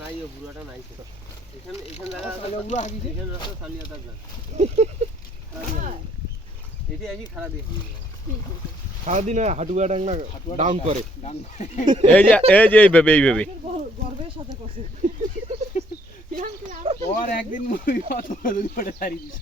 নাই ও বুড়াটা নাই তো এখানে জায়গা আছে বুড়া হাগিছে এখানে রাস্তা সালিয়াতার জায়গা এটি আসি খারাপ দিয়ে সারাদিন হাঁটুয়া ডাংনা ডাউন করে এই যে এইভাবে গর্বের সাথে কষে ওর একদিন মুই কত যদি পড়ে সারি দিছ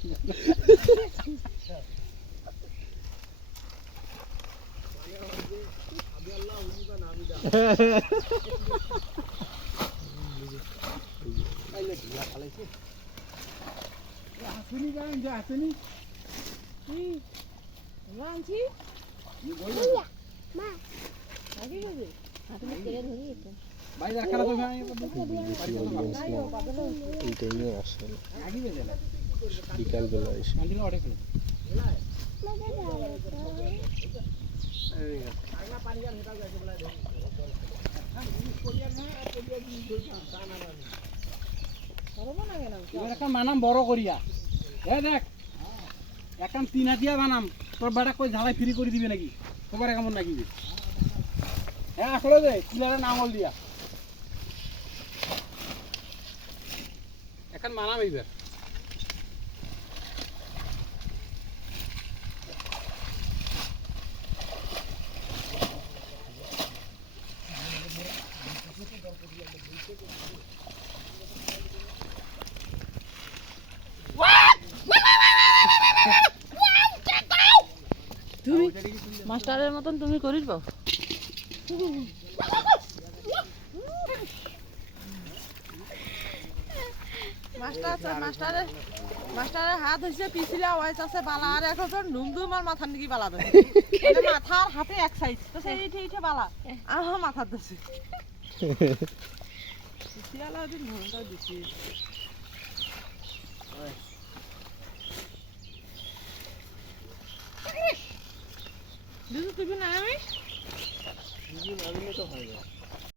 আসেনি জানেন যে আসেনি কি লাঞ্চি মা আগে গেছে হাতে তেলে ধরি তো ভাই রাখা তো ভাই এইটাই আসে আগে বেজে না বিকাল বেলা এসে কন্টিনিউ অর্ডার করুন মানাম বড় করিয়া এ দেখ একাম 3 হাতিয়া বানাম তোর বেটা কই ঝালাই ফ্রি করে দিবে নাকি তোমার কেমন নাকি হ্যাঁ আসলে দে কিলারে নাঙ্গল দিয়া এখন মানাম এইবার তুমি মাস্টারের মতন তুমি করিস বাবু মাস্টারের হাত হইছে পিছিলা ওয়াইস আছে বালা আর এখন ডুমডুম আর মাথার দিকে বালা দেয় মানে মাথার হাতে এক সাইড তো সেই এইঠে বালা আর মাথার দছে পিছিলা দিন ঘন্টা দিছি তুমি না আমি তো হয়